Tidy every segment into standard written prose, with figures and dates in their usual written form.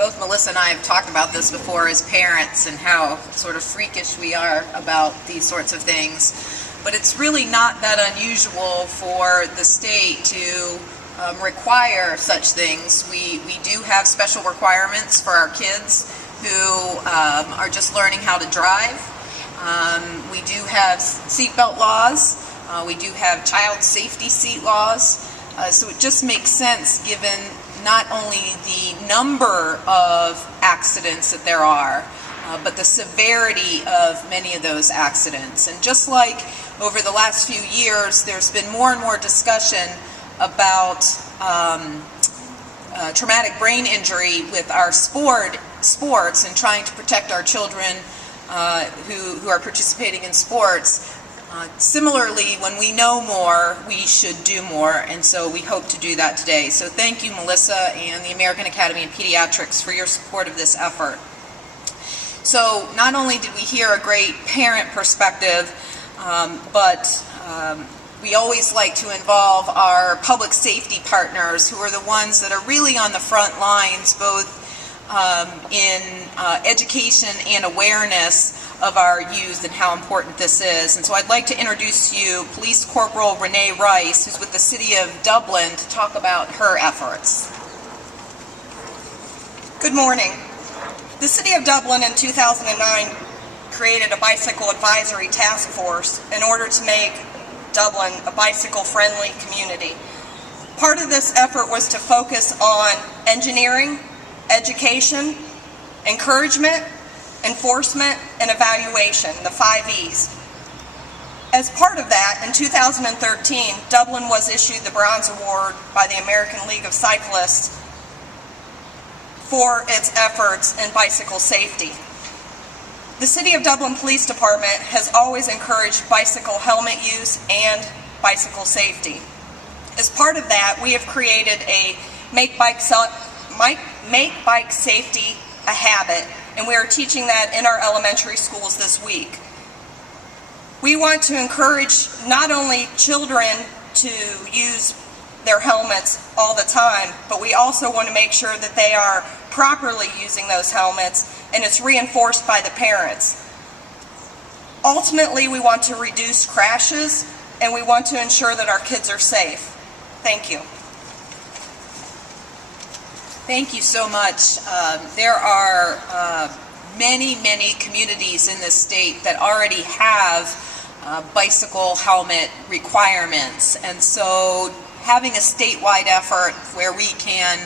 both Melissa and I have talked about this before as parents and how sort of freakish we are about these sorts of things. But it's really not that unusual for the state to require such things. We do have special requirements for our kids who are just learning how to drive. We do have seatbelt laws. We do have child safety seat laws. So it just makes sense given not only the number of accidents that there are, but the severity of many of those accidents. And just like over the last few years, there's been more and more discussion about traumatic brain injury with our sports and trying to protect our children who are participating in sports. Similarly, when we know more, we should do more, and so we hope to do that today. So thank you, Melissa, and the American Academy of Pediatrics for your support of this effort. So not only did we hear a great parent perspective, but we always like to involve our public safety partners who are the ones that are really on the front lines, both in education and awareness of our youth and how important this is. And so I'd like to introduce you Police Corporal Renae Rice, who's with the City of Dublin, to talk about her efforts. Good morning. The City of Dublin in 2009 created a bicycle advisory task force in order to make Dublin a bicycle-friendly community. Part of this effort was to focus on engineering, education, encouragement, enforcement, and evaluation, the 5 E's. As part of that, in 2013, Dublin was issued the Bronze Award by the American League of Cyclists for its efforts in bicycle safety. The City of Dublin Police Department has always encouraged bicycle helmet use and bicycle safety. As part of that, we have created a Make Bike Safety a Habit, and we are teaching that in our elementary schools this week. We want to encourage not only children to use their helmets all the time, but we also want to make sure that they are properly using those helmets, and it's reinforced by the parents. Ultimately, we want to reduce crashes, and we want to ensure that our kids are safe. Thank you. Thank you so much. There are many communities in this state that already have bicycle helmet requirements, and so having a statewide effort where we can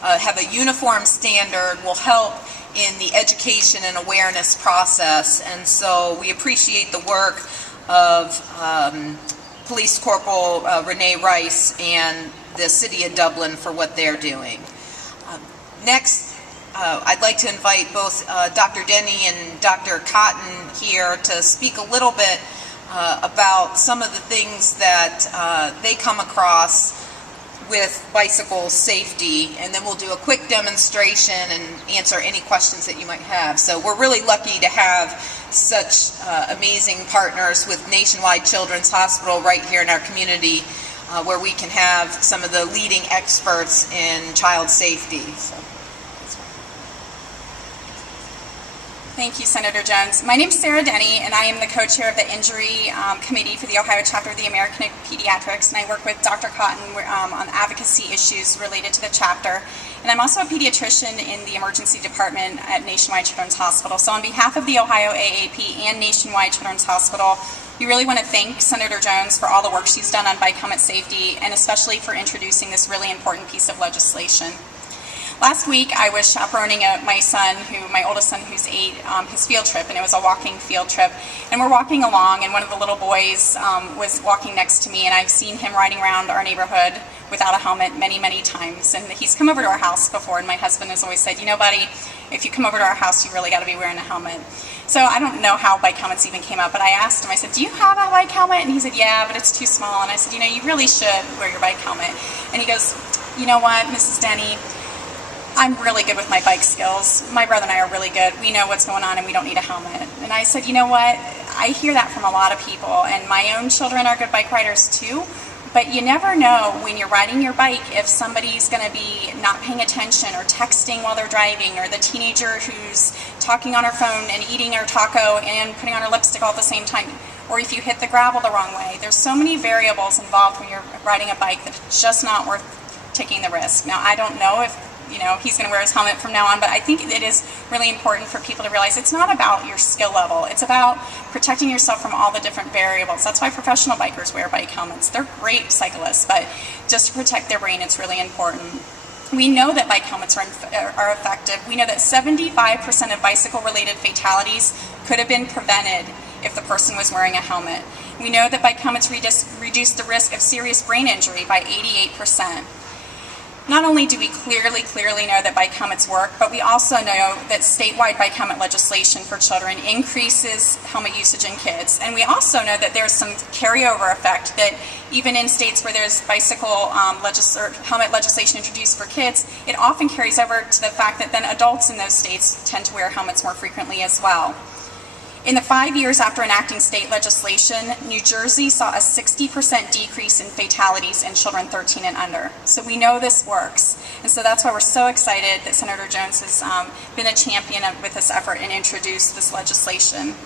have a uniform standard will help in the education and awareness process. And so we appreciate the work of Police Corporal Renae Rice and the City of Dublin for what they're doing. Next, I'd like to invite both Dr. Denny and Dr. Cotton here to speak a little bit about some of the things that they come across with bicycle safety, and then we'll do a quick demonstration and answer any questions that you might have. So we're really lucky to have such amazing partners with Nationwide Children's Hospital right here in our community, where we can have some of the leading experts in child safety. So. Thank you, Senator Jones. My name is Sarah Denny, and I am the co-chair of the Injury Committee for the Ohio chapter of the American Pediatrics, and I work with Dr. Cotton on advocacy issues related to the chapter. And I'm also a pediatrician in the emergency department at Nationwide Children's Hospital. So on behalf of the Ohio AAP and Nationwide Children's Hospital, we really want to thank Senator Jones for all the work she's done on bike helmet safety, and especially for introducing this really important piece of legislation. Last week, I was chaperoning my oldest son, who's 8, his field trip, and it was a walking field trip. And we're walking along, and one of the little boys was walking next to me, and I've seen him riding around our neighborhood without a helmet many times. And he's come over to our house before, and my husband has always said, you know, buddy, if you come over to our house, you really got to be wearing a helmet. So I don't know how bike helmets even came up, but I asked him, I said, do you have a bike helmet? And he said, yeah, but it's too small. And I said, you know, you really should wear your bike helmet. And he goes, you know what, Mrs. Denny, I'm really good with my bike skills. My brother and I are really good. We know what's going on and we don't need a helmet. And I said, you know what? I hear that from a lot of people, and my own children are good bike riders too, But you never know when you're riding your bike if somebody's going to be not paying attention or texting while they're driving, or the teenager who's talking on her phone and eating her taco and putting on her lipstick all at the same time, or if you hit the gravel the wrong way. There's so many variables involved when you're riding a bike that it's just not worth taking the risk. Now, I don't know if he's going to wear his helmet from now on, but I think it is really important for people to realize it's not about your skill level. It's about protecting yourself from all the different variables. That's why professional bikers wear bike helmets. They're great cyclists, but just to protect their brain, it's really important. We know that bike helmets are effective. We know that 75% of bicycle-related fatalities could have been prevented if the person was wearing a helmet. We know that bike helmets reduce the risk of serious brain injury by 88%. Not only do we clearly know that bike helmets work, but we also know that statewide bike helmet legislation for children increases helmet usage in kids. And we also know that there's some carryover effect, that even in states where there's bicycle helmet legislation introduced for kids, it often carries over to the fact that then adults in those states tend to wear helmets more frequently as well. In the 5 years after enacting state legislation, New Jersey saw a 60% decrease in fatalities in children 13 and under. So we know this works. And so that's why we're so excited that Senator Jones has been a champion with this effort and introduced this legislation.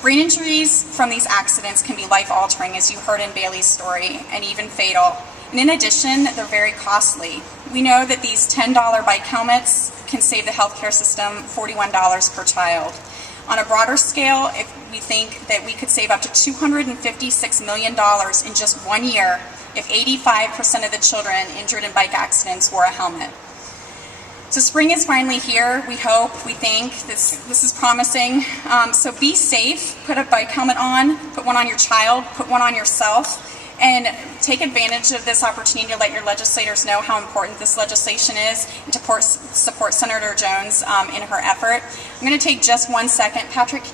Brain injuries from these accidents can be life-altering, as you heard in Bailey's story, and even fatal. And in addition, they're very costly. We know that these $10 bike helmets can save the healthcare system $41 per child. On a broader scale, we think that we could save up to $256 million in just 1 year if 85% of the children injured in bike accidents wore a helmet. So spring is finally here. We hope, we think, this is promising. So be safe, put a bike helmet on, put one on your child, put one on yourself, and take advantage of this opportunity to let your legislators know how important this legislation is and to support Senator Jones in her effort. I'm going to take just 1 second. Patrick,